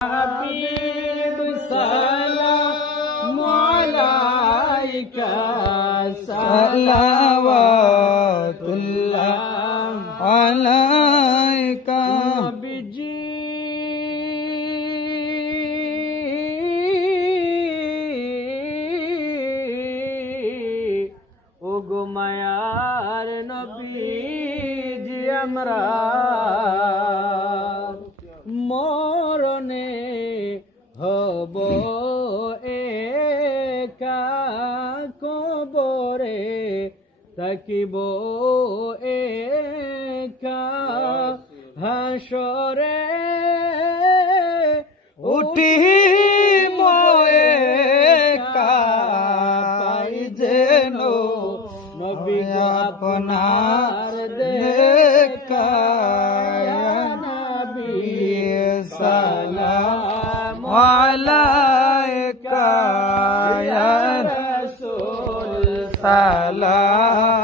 हबीब सलाम अलैका सलावतुल्लाह अलैका नबीजी ओगो मायार नबीजी हमरा मरणे हब एका कबरे থাকিব एका হাসরে উঠিব একা পাই যেন নবী আপনার দেখা सलाम अलैका या रसूल सलाम।